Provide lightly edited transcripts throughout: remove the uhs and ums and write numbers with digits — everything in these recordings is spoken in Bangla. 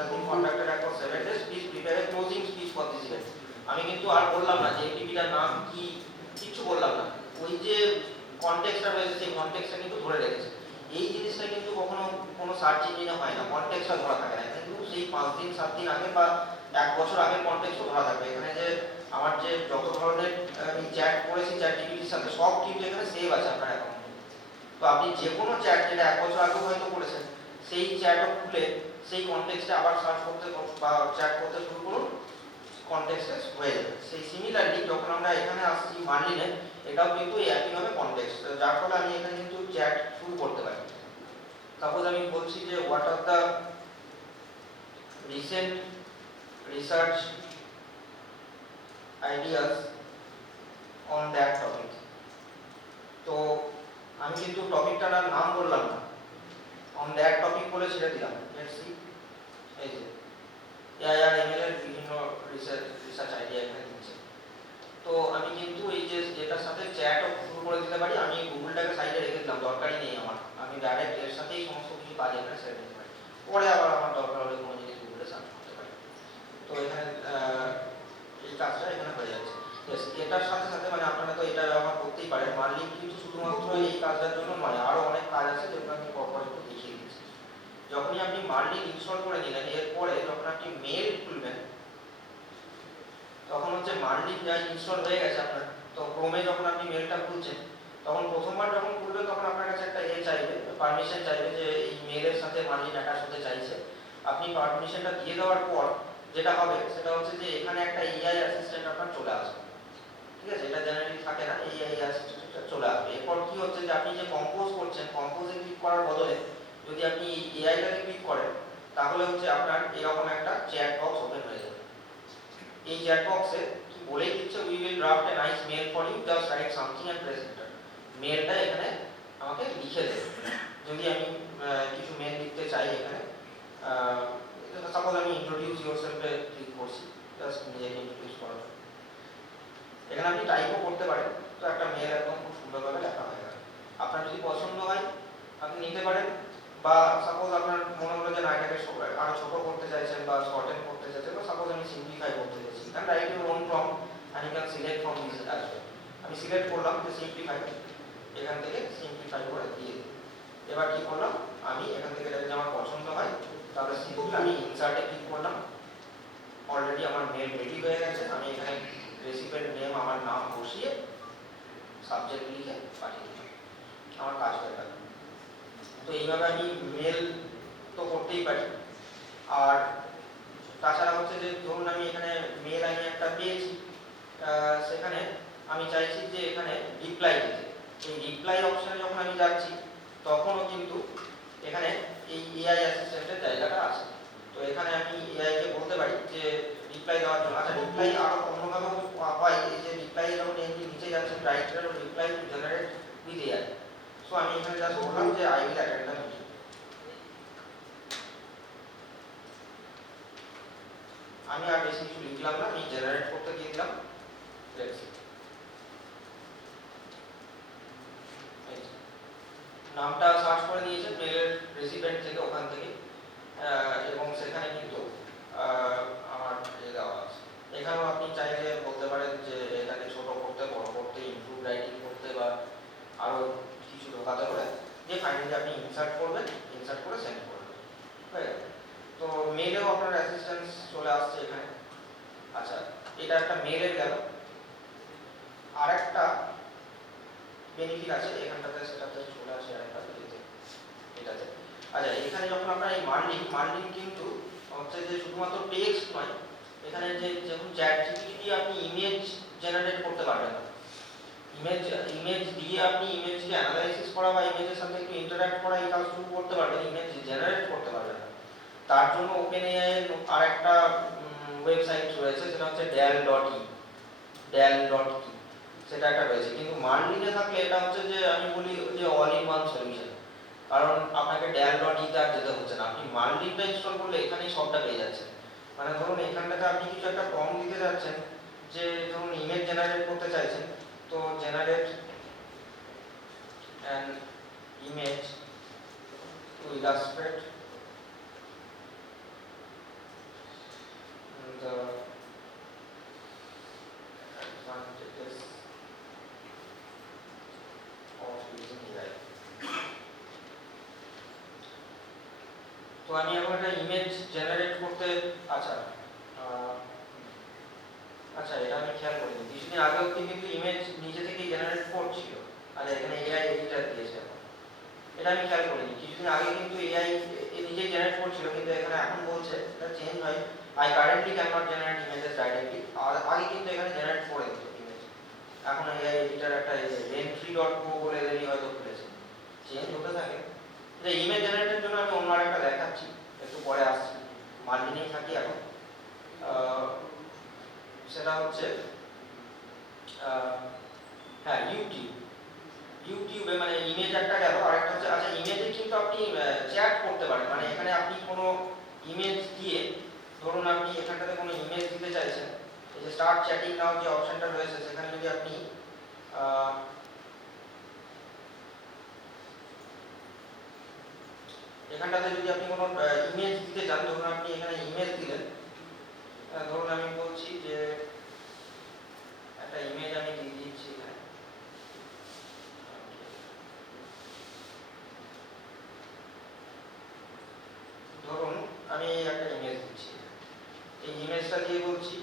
has been conducted across 7 days. Please prepare a closing speech for this event. আমি কিন্তু আর বললাম না যে এক্টিভিটির নাম কি, কিছু বললাম না। ওই যে কনটেক্সটটা রয়েছে সেই কনটেক্সটটা কিন্তু ধরে রেখেছে। এই জিনিসটা কিন্তু কখনো কোনো সার্চ ইঞ্জিনে হয় না, কনটেক্সটটা ধরা থাকে না। কিন্তু সেই 5 দিন 7 দিন আগে বা 1 বছর আগে কনটেক্সটও ধরা থাকবে। এখানে যে আমার যে যত ধরনের আমি চ্যাট করেছি চ্যাট জিপিটির সাথে সব কিন্তু এখানে সেভ আছে আপনার অ্যাকাউন্টে। তো আপনি যে কোনো চ্যাট যেটা 1 বছর আগে হয়তো করেছেন সেই চ্যাটও খুলে সেই কনটেক্সটে আবার সার্চ করতে বা চ্যাট করতে শুরু করুন, কনটেক্সটে হয়ে যাবে। সেই সিমিলারলি যখন আমরা এখানে আসছি মার্লিনে, এটাও কিন্তু একইভাবে কনটেক্সট, যার ফলে আমি এখানে কিন্তু চ্যাট শুরু করতে পারি। সাপোজ আমি বলছি যে what are the recent research ideas on that topic. তো আমি কিন্তু টপিকটার নাম বললাম না, অন দ্যাট টপিক বলে ছেড়ে দিলাম। লেটস সি, এই যে এআইআর এমএল এর বিভিন্ন রিসার্চ আইডিয়া এখানে দিচ্ছে। তো আমি কিন্তু এই যে যেটার সাথে চ্যাটও শুরু করে দিতে পারি, আমি গুগলটাকে সাইডে রেখে দিলাম, দরকারই নেই আমার, আমি ডাইরেক্ট এর সাথেই সমস্ত কিছু কাজ এখানে সেরে নিতে পারি। পরে আবার আমার দরকার হলে কোনো জিনিস গুগলে সার্চ করতে পারি। তো এখানে এই কাজটা এখানে হয়ে যাচ্ছে। এটার সাথে সাথে মানে আপনারা তো এটা ব্যবহার করতেই পারেন। মার্লিন কিন্তু শুধুমাত্র এই কাজটার জন্য নয়, আরও অনেক কাজ আছে যেগুলো আমি পরপর একটু দেখিয়ে দিচ্ছি। যখনই আপনি মার্লিন ইনস্টল করে নিলেন, এরপরে যখন আপনি মেল খুলবেন তখন হচ্ছে মার্লিন যা ইনস্টল হয়ে গেছে আপনার, তো ক্রোমে যখন আপনি মেলটা খুলছেন তখন প্রথমবার যখন খুলবেন তখন আপনার কাছে একটা চাইবে, পারমিশন চাইবে যে এই মেলের সাথে মার্লিন অ্যাটাচ হতে চাইছে। আপনি পারমিশনটা দিয়ে দেওয়ার পর যেটা হবে সেটা হচ্ছে যে এখানে একটা এআই অ্যাসিস্ট্যান্ট আপনার চলে আসবে। ঠিক আছে, এটা জেনারেলি থাকে না, এই এআই অ্যাসিস্ট্যান্টটা চলে আসবে। এরপর কি হচ্ছে যে আপনি যে কম্পোজ করছেন, কম্পোজে ক্লিক করার বদলে যদি আপনি এআইটাতে ক্লিক করেন তাহলে হচ্ছে আপনার এরকম একটা চ্যাট বক্স ওপেন হয়ে যাবে। এই চ্যাট বক্সে কি বলেই দিচ্ছে, we will draft a nice mail for you, just write something and press enter. মেলটা এখানে আমাকে লিখে দেবে। যদি আমি কিছু মেল লিখতে চাই এখানে, সাপোজ আমি ইন্ট্রোডিউস ইয়োরসেলফে ক্লিক করছি, জাস্ট নিজেকে ইন্ট্রোডিউস করার। এখানে আপনি টাইপও করতে পারেন, তো একটা মেল একদম খুব সুন্দরভাবে লেখা হয়ে গেল। আপনার যদি পছন্দ হয় আপনি নিতে পারেন, বা সাপোজ আপনার মনে হলো যে না এটাকে আরো ছোট করতে চাইছেন বা শর্টেন করতে চাইছেন, বা সাপোজ আমি সিম্পলিফাই করতে চাইছি, and write your own prompt and you can select from these as well. আমি সিলেক্ট করলাম যে সিম্পলিফাই, এখান থেকে সিম্পলিফাই করে দিয়ে দিই। এবার কি করলাম, আমি এখান থেকে যদি আমার পছন্দ হয় তাহলে সিম্পলি আমি ইনসার্টে ক্লিক করলাম। অলরেডি আমার মেল রেডি হয়ে গেছে। আমি এখানে রেসিপিয়েন্ট নেম আমার নাম বসিয়ে সাবজেক্ট লিখে পাঠিয়ে দিলাম, আমার কাজ হয়ে গেল। তো এইভাবে আমি মেল তো করতেই পারি। আর তাছাড়া হচ্ছে যে ধরুন আমি এখানে মেল আমি একটা পেয়েছি, সেখানে আমি চাইছি যে এখানে রিপ্লাই দিতে। এই রিপ্লাই অপশনে যখন আমি যাচ্ছি তখনও কিন্তু এখানে এই এআই অ্যাসিস্ট্যান্টের জায়গাটা আছে। তো এখানে আমি এআইকে বলতে পারি যে রিপ্লাই দেওয়ার জন্য। আচ্ছা, রিপ্লাই আরও অন্যভাবে হয়, এই যে রিপ্লাই যখন এমনি নিচে যাচ্ছেন writer reply to generate with AI. So আমি এখানে জাস্ট বললাম যে I will attend the meeting. আমি আর বেশি কিছু লিখলাম না, আমি জেনারেট করতে দিয়ে দিলাম। নামটা সার্চ করে দিয়েছেন মেলের রেসিপিয়েন্ট থেকে, ওখান থেকে, এবং সেখানে কিন্তু আমার দেওয়া আছে। এখানেও আপনি চাইলে বলতে পারেন যে এটাকে ছোট করতে, বড় করতে, ইমপ্রুভ রাইটিং করতে, বা আরও কিছু ঢোকাতে পারে, যে ফাইনালি আপনি ইনসার্ট করবেন, ইনসার্ট করে সেন্ড করবেন। তো মেলেও আপনার অ্যাসিস্ট্যান্স চলে আসছে এখানে। আচ্ছা, এটা একটা মেলের গেল। আর একটা বেনিফিট আছে এখানটাতে, সেটাতে চলে আসে আরেকটা এটাতে। আচ্ছা, এখানে যখন আপনার এই মার্লিন কিন্তু হচ্ছে যে শুধুমাত্র টেক্সট নয়, এখানে যে যেমন চ্যাট জিপিটি আপনি ইমেজ জেনারেট করতে পারবেন না। ইমেজ দিয়ে আপনি ইমেজকে অ্যানালাইসিস করা বা ইমেজের সাথে একটু ইন্টারঅ্যাক্ট করা, এই কাজ শুরু করতে পারবেন, ইমেজ জেনারেট করতে পারবেন না। তার জন্য ওপেনএআই এর আরেকটা ওয়েবসাইট রয়েছে, সেটা হচ্ছে dal.e, সেটা একটা রয়েছে। কিন্তু মার্লিনে থাকলে এটা হচ্ছে যে আমি বলি যে অল ইন ওয়ান সলিউশন, কারণ আপনাকে dal.e তে আর যেতে হচ্ছে না। আপনি মার্লিনটা ইনস্টল করলে এখানেই সবটা পেয়ে যাচ্ছেন। মানে ধরুন এখানটাতে আপনি কিছু একটা প্রম্পট দিতে যাচ্ছেন, যে ধরুন ইমেজ জেনারেট করতে চাইছেন, তো generate an image to illustrate তো আমি এখন একটা ইমেজ জেনারেট করতে, আচ্ছা আচ্ছা এটা আমি খেয়াল করিনি, কিছুদিন আগে অব্দি কিন্তু ইমেজ নিজে থেকেই জেনারেট করছিল, আর এখানে এআই এডিটর দিয়েছে এখন, এটা আমি খেয়াল করিনি। কিছুদিন আগে কিন্তু এআই নিজেই জেনারেট করছিল, কিন্তু এখানে এখন বলছে এটা চেঞ্জ হয়, I currently can not generate images directly. আর আগে কিন্তু এখানে জেনারেট করে দিত ইমেজ, এখন এআই এডিটর একটা entry.co বলে এদেরই হয়তো খুলেছে, চেঞ্জ হতে থাকে। যে ইমেজ জেনারেটের জন্য আমি অন্য আরেকটা দেখাচ্ছি, একটু পরে আসছি, মার্জিনেই থাকি এখন। সেটা হচ্ছে হ্যাঁ ইউটিউবে মানে ইমেজ একটা গেল, আরেকটা হচ্ছে আচ্ছা ইমেজে কিন্তু আপনি চ্যাট করতে পারেন, মানে এখানে আপনি কোনো ইমেজ দিয়ে, ধরুন আপনি এখানটাতে কোনো ইমেজ দিতে চাইছেন, এই যে স্টার্ট চ্যাটিং নাও যে অপশনটা রয়েছে সেখানে যদি আপনি এখানটাতে যদি আপনি কোনো ইমেজ দিতে চান, ধরুন আপনি এখানে ইমেজ দিলেন, ধরুন আমি বলছি যে একটা ইমেজ আমি দিয়ে দিচ্ছি এখানে, ধরুন আমি একটা ইমেজ দিচ্ছি, এই ইমেজটা দিয়ে বলছি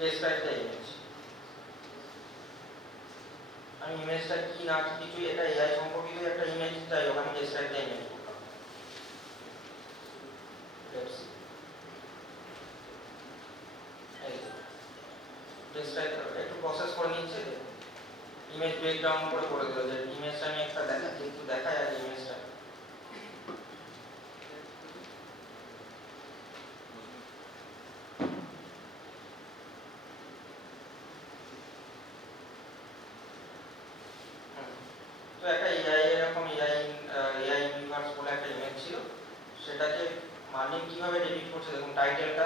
ডেসক্রাইব দ্য ইমেজ। আমি ইমেজটা কি না কিছু, এটা এআই সম্পর্কিত একটা ইমেজ, তাই ওখানে ডেসক্রাইব দ্য ইমেজ করলাম। ডেসক্রাইব একটু প্রসেস করে নিচ্ছে, ইমেজ ব্রেকডাউন করে দিল, যে ইমেজটা আমি একটা দেখাচ্ছি, একটু দেখাই আর ইমেজটা। তো একটা এআই এরকম এআই ইউনিভার্স বলে একটা ইমেজ ছিল, সেটাকে মার্লিন কিভাবে এডিট করছে দেখুন, টাইটেলটা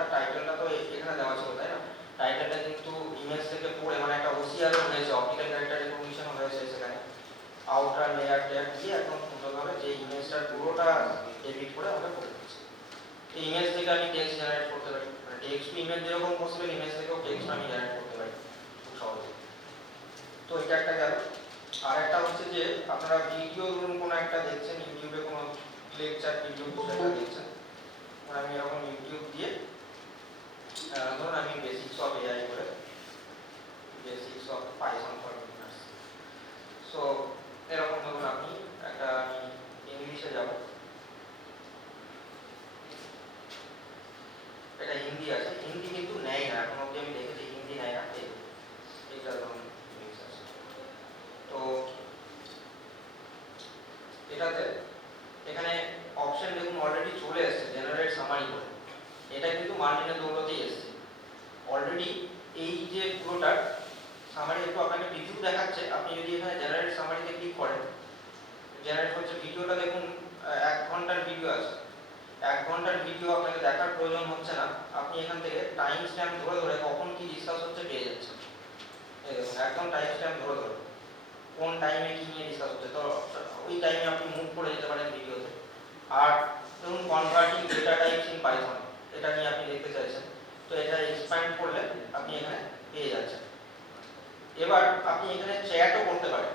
তো এখানে দেওয়া ছিল তাই না, টাইটেলটা কিন্তু ইমেজ থেকে পড়ে মানে একটা ওসিআর হয়েছে, অপটিক্যাল ক্যারেক্টার রিকগনিশন হয়েছে সেখানে, আউটার লেয়ার দিয়ে একদম সুন্দরভাবে যে ইমেজটার পুরোটা এডিট করে আমরা করে দিচ্ছি। এই ইমেজ থেকে আমি টেক্সট জেনারেট করতে পারি, মানে টেক্সট টু ইমেজ যেরকম পসিবল, ইমেজ থেকেও টেক্সট আমি জেনারেট করতে পারি খুব সহজে। তো এটা একটা গেল। আর একটা হচ্ছে যে আপনারা ভিডিও ধরুন কোনো একটা দেখছেন, ইউটিউবে কোনো লেকচার ভিডিও কিছু একটা দেখছেন, আমি এরকম ইউটিউব দিয়ে ধরুন আমি বেসিক্স অফ এআই করে, basics of Python for beginners, so এরকম ধরুন আপনি একটা, আমি ইংলিশে যাব, এটা হিন্দি আছে, হিন্দি কিন্তু নেয় না এখন অব্দি, আমি দেখেছি হিন্দি নেয় না, এটা ধরুন ইংলিশ আছে। তো এটাতে এখানে অপশন দেখুন অলরেডি চলে এসেছে জেনারেট সামারি করে, এটা কিন্তু মার্জিনের দৌলতেই এসেছে অলরেডি। এই যে পুরোটার সামারি একটু আপনাকে প্রিভিউ দেখাচ্ছে, আপনি যদি এখানে জেনারেট সামারিতে ক্লিক করেন, জেনারেট হচ্ছে ভিডিওটা দেখুন, 1 ঘন্টার ভিডিও আছে, 1 ঘন্টার ভিডিও আপনাকে দেখার প্রয়োজন হচ্ছে না, আপনি এখান থেকে টাইম স্ট্যাম্প ধরে ধরে কখন কি ডিসকাস হচ্ছে পেয়ে যাচ্ছেন। এই দেখুন একদম টাইম স্ট্যাম্প ধরে ধরে কোন টাইমে কি নিয়ে ডিসকাস হচ্ছে, তো ওই টাইমে আপনি মুভ করে যেতে পারেন ভিডিওতে। আর ধরুন converting data types in Python, এটা নিয়ে আপনি দেখতে চাইছেন, তো এটা এক্সপ্যান্ড করলে আপনি এখানে পেয়ে যাচ্ছেন। এবার আপনি এখানে চ্যাটও করতে পারেন,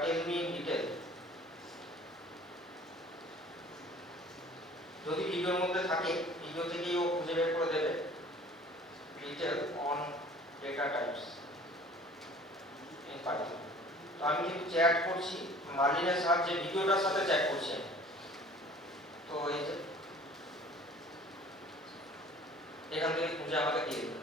টেল মি ইন ডিটেল, যদি ভিডিওর মধ্যে থাকে ভিডিও থেকেই ও খুঁজে বের করে দেবে, detail on data types in Python. তো আমি কিন্তু চ্যাট করছি, মার্লিনের সাহায্যে ভিডিওটার সাথে চ্যাট করছি, তো এই যে এখান থেকে খুঁজে আমাকে দিয়ে দেবে।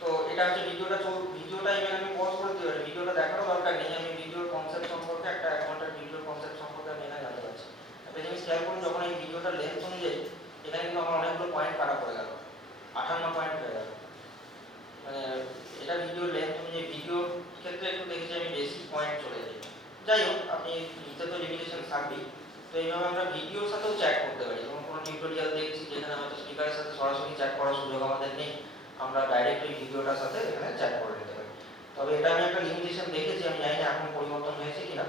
তো এটা হচ্ছে ভিডিওটা এখানে আমি পজ করে দিতে পারি, ভিডিওটা দেখারও দরকার নেই, আমি ভিডিওর কনসেপ্ট সম্পর্কে, একটা 1 ঘন্টার ভিডিওর কনসেপ্ট সম্পর্কে আমি এখানে জানতে পারছি। একটা জিনিস খেয়াল করুন, যখন এই ভিডিওটার লেন্থ অনুযায়ী এখানে কিন্তু আমার অনেকগুলো পয়েন্ট কাটা পড়ে গেল, 58 পয়েন্ট হয়ে গেল, মানে এটা ভিডিওর লেন্থ অনুযায়ী। ভিডিওর ক্ষেত্রে একটু দেখেছি আমি বেশি পয়েন্ট চলে যাই, যাই হোক আপনি নিতে তো লিমিটেশন থাকবেই। তো এইভাবে আমরা ভিডিওর সাথেও চ্যাট করতে পারি, যেমন কোনো টিউটোরিয়াল দেখছি যেখানে হয়তো স্পিকারের সাথে সরাসরি চ্যাট করার সুযোগ আমাদের নেই, আমরা ডাইরেক্ট ওই ভিডিওটার সাথে এখানে চ্যাট করে নিতে পারি। তবে এটা আমি একটা লিমিটেশন দেখেছি, আমি জানি না এখন পরিবর্তন হয়েছে কিনা,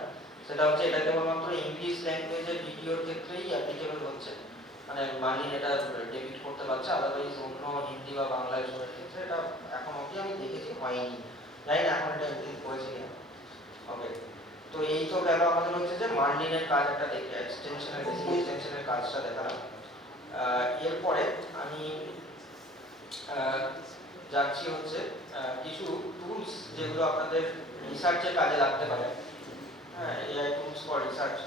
সেটা হচ্ছে এটা কেবলমাত্র ইংলিশ ল্যাঙ্গুয়েজের ভিডিওর ক্ষেত্রেই অ্যাপ্লিকেবল হচ্ছে, মানে মার্লিন এটা ডেবিট করতে পারছে, আদারওয়াইজ অন্য হিন্দি বা বাংলা এসবের ক্ষেত্রে এটা এখন অবধি আমি দেখেছি হয়নি, জানি না এখন এটা ইনক্লুড করেছে কিনা। ওকে, তো এই তো গেল আমাদের হচ্ছে যে মার্লিনের কাজ একটা দেখে, এক্সটেনশনের বেসিক এক্সটেনশনের কাজটা দেখালাম। এরপরে আমি যাচ্ছি হচ্ছে কিছু টুলস যেগুলো আপনাদের রিসার্চের কাজে লাগতে পারে। হ্যাঁ, এআই টুলস ফর রিসার্চ।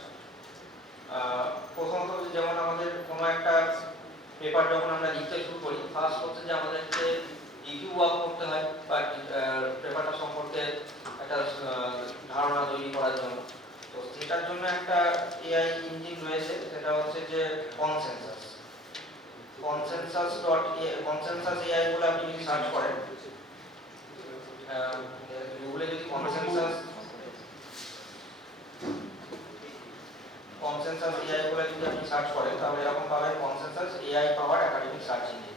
প্রথমত যেমন আমাদের কোনো একটা পেপার যখন আমরা লিখতে শুরু করি, ফার্স্ট হচ্ছে যে আমাদেরকে রিভিউ ওয়ার্ক করতে হয় বা পেপারটা সম্পর্কে একটা ধারণা তৈরি করার জন্য। তো সেটার জন্য একটা এআই ইঞ্জিন রয়েছে, সেটা হচ্ছে যে কনসেনসাস। কনসেনসাস এআই বলে আপনি যদি সার্চ করেন গুগলে, যদি কনসেনসাস এআই বলে যদি আপনি সার্চ করেন, তাহলে এরকম পাবেন কনসেনসাস এআই পাওয়ার একাডেমিক সার্চ ইঞ্জিন।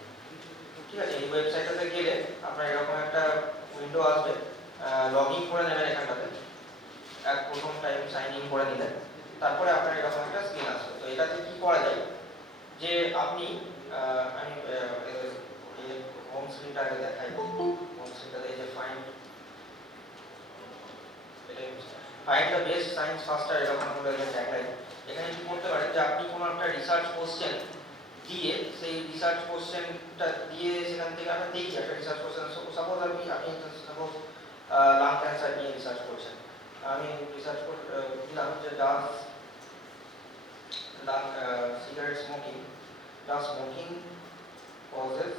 ঠিক আছে, এই ওয়েবসাইটটাতে গেলে আপনার এরকম একটা উইন্ডো আসবে। লগ ইন করে নেবেন এখানটাতে, প্রথম টাইম সাইন ইন করে নিলেন, তারপরে আপনার এরকম একটা স্ক্রিন আসবে। তো এটাতে কি করা যায় যে আপনি আমি হোম স্ক্রিনটা আগে দেখাই। হোম স্ক্রিনটাতে এই যে ফাইন্ড দ্য বেস্ট সায়েন্স ফাস্টার এরকম করে ট্যাগলাইন। এখানে কি করতে পারেন যে আপনি কোনো একটা রিসার্চ কোশ্চেন দিয়ে, সেই রিসার্চ কোশ্চেনটা দিয়ে সেখান থেকে আমরা দেখি একটা রিসার্চ কোশ্চেন, সাপোজ আপনি সাপোজ লাং ক্যান্সার নিয়ে রিসার্চ করছেন। আমি রিসার্চ দিলাম যে ডাজ সিগারেট স্মোকিং কজেস